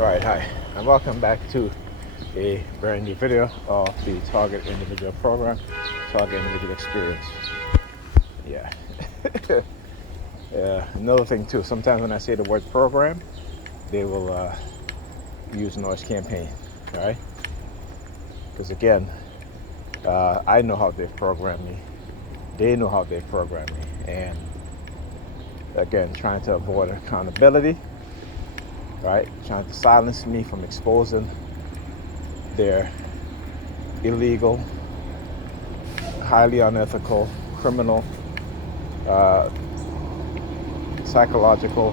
Alright, hi, and welcome back to a brand new video of the Target Individual Program, Target Individual Experience. Yeah. Another thing too, sometimes when I say the word program, they will use noise campaign, alright? Because again, I know how they've programmed me, they know how they've programmed me, and again, trying to avoid accountability, right? Trying to silence me from exposing their illegal, highly unethical, criminal, psychological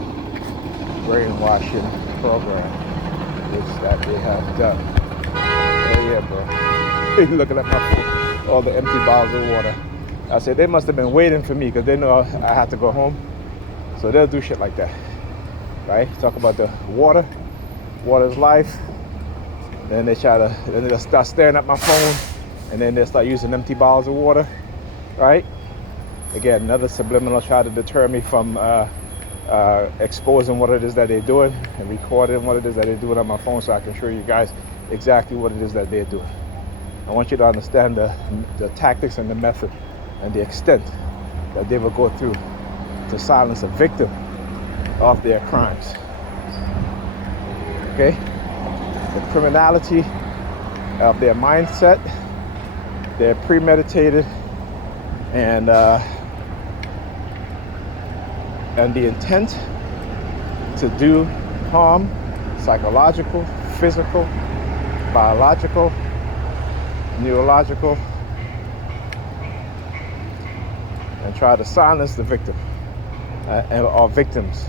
brainwashing program, which that they have done. Oh yeah, bro. You looking at my phone, all the empty bottles of water. I said they must have been waiting for me because they know I had to go home. So they'll do shit like that, right? Talk about the water. Water's life. Then they'll start staring at my phone, and then they'll start using empty bottles of water, right? Again, another subliminal try to deter me from exposing what it is that they're doing and recording what it is that they're doing on my phone so I can show you guys exactly what it is that they're doing. I want you to understand the tactics and the method and the extent that they will go through to silence a victim of their crimes. Okay? The criminality of their mindset, their premeditated and the intent to do harm, psychological, physical, biological, neurological, and try to silence the victim or victims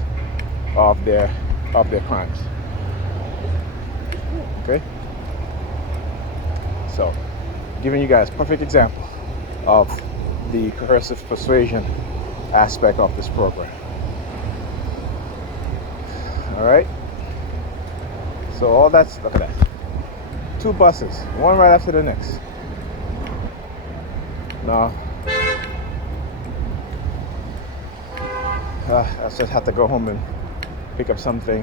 of their crimes. Okay? So, giving you guys a perfect example of the coercive persuasion aspect of this program. All right? So all that's, look at that. 2 buses, one right after the next. Now, I just have to go home and pick up something.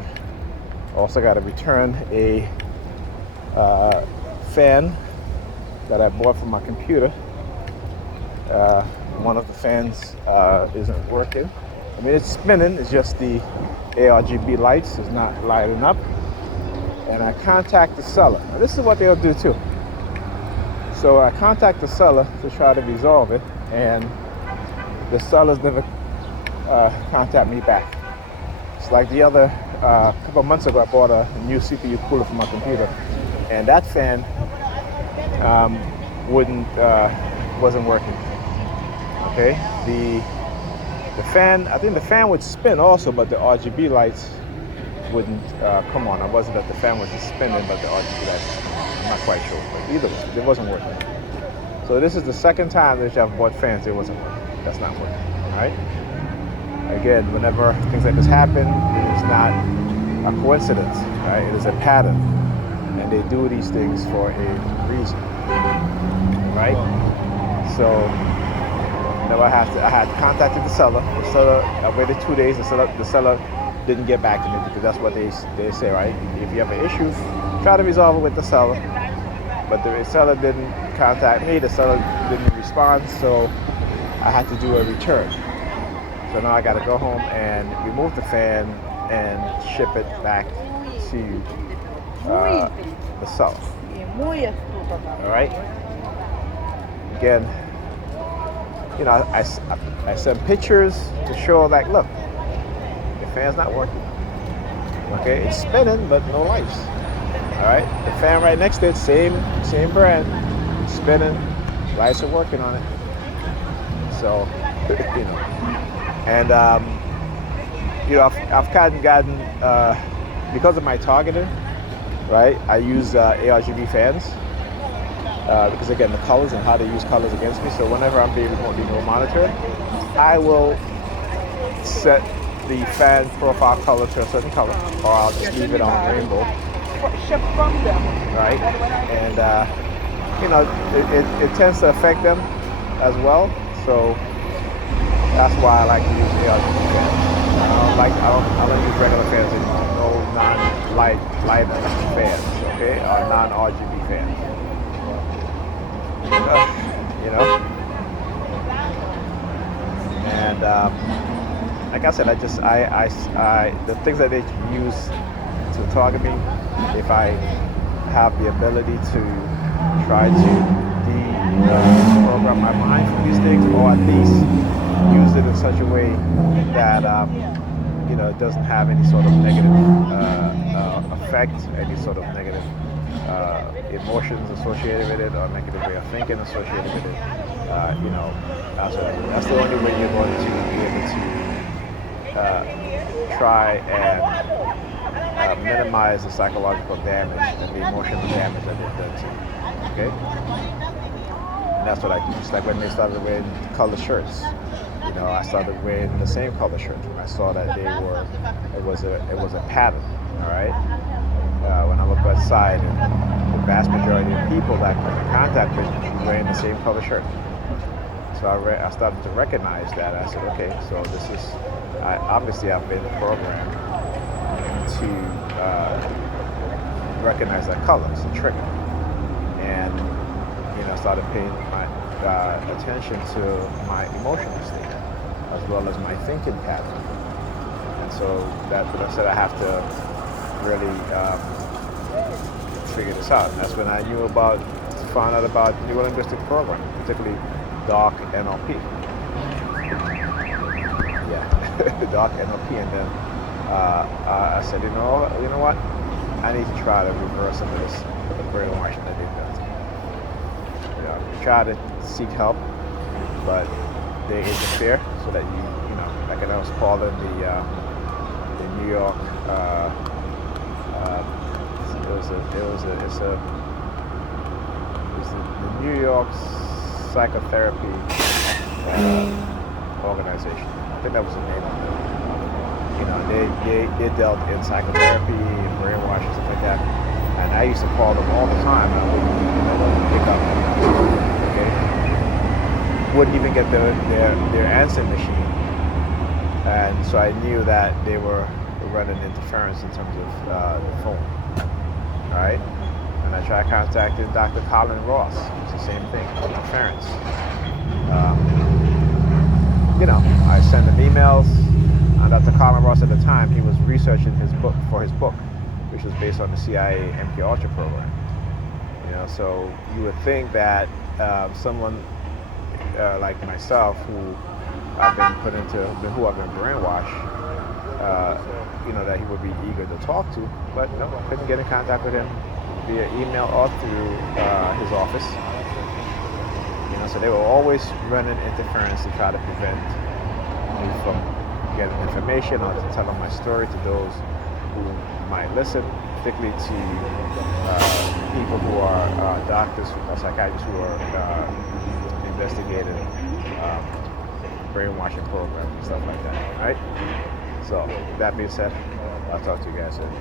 Also got to return a fan that I bought for my computer. One of the fans isn't working. I mean, it's spinning, it's just the ARGB lights is not lighting up. And I contact the seller. Now, this is what they'll do too. So I contact the seller to try to resolve it, and the sellers never contact me back. It's like the other couple of months ago, I bought a new CPU cooler for my computer, and that fan wasn't working. Okay, the fan, I think the fan would spin also, but the RGB lights wouldn't come on. I wasn't that the fan was just spinning, but the RGB lights, I'm not quite sure, but either way, it wasn't working. So this is the second time that I've bought fans, it wasn't working. That's not working, all right? Again, whenever things like this happen, it is not a coincidence, right? It is a pattern, and they do these things for a reason, right? So now I had contacted the seller. I waited 2 days. The seller didn't get back to me because that's what they say, right? If you have an issue, try to resolve it with the seller. But the seller didn't contact me. The seller didn't respond, so I had to do a return. So now I got to go home and remove the fan and ship it back to the seller. All right. Again, you know, I send pictures to show, like, look, the fan's not working. Okay, it's spinning, but no lights. All right, the fan right next to it, same brand, spinning, lights are working on it. So, you know, and you know, I've gotten because of my targeting, right? I use ARGB fans. Because again, the colors and how they use colors against me. So whenever I'm being remote monitored, I will set the fan profile color to a certain color, or I'll just leave it on rainbow. Right? And you know, it tends to affect them as well. So that's why I like to use ARGB fans. I don't use regular fans anymore. No light fans, okay, or non-RGB fans. You know, and like I said, the things that they use to target me, if I have the ability to try to program my mind for these things, or at least use it in such a way that it doesn't have any sort of negative effect, any sort of negative emotions associated with it, or negative way of thinking associated with it. That's the only way you're going to be able to try and minimize the psychological damage and the emotional damage that they've done to you. Okay? And that's what I do. Just like when they started wearing color shirts. I started wearing the same color shirts when I saw that it was a pattern. All right. When I look outside, and the vast majority of people that come in contact with me were wearing the same color shirt. So I started to recognize that. I said, okay, so obviously I've been programmed to recognize that color. It's a trigger. And I started paying my attention to my emotional state as well as my thinking pattern. And so that's what I said, I have to really figure this out. And that's when I found out about neurolinguistic programming, particularly dark NLP. Yeah, dark NLP. And then I said, you know what? I need to try to reverse some of this brainwashing that they've done. Try to seek help, but they interfere so that like I was calling the New York. It's the New York Psychotherapy Organization. I think that was the name of it. They dealt in psychotherapy and brainwashing, stuff like that. And I used to call them all the time, and I wouldn't pick up. Okay, wouldn't even get their answering machine, and so I knew that they were running interference in terms of the phone. All right, and I tried contacting Dr. Colin Ross. It's the same thing, interference. I sent him emails. And Dr. Colin Ross at the time, he was researching his book, which was based on the CIA MK Ultra program. So you would think that someone like myself, who I've been brainwashed, that he would be eager to talk to, but no, I couldn't get in contact with him via email or through his office. So they were always running interference to try to prevent me from getting information or to telling my story to those who might listen, particularly to people who are doctors or psychiatrists who are investigating brainwashing programs and stuff like that, right? So that being said, I'll talk to you guys soon.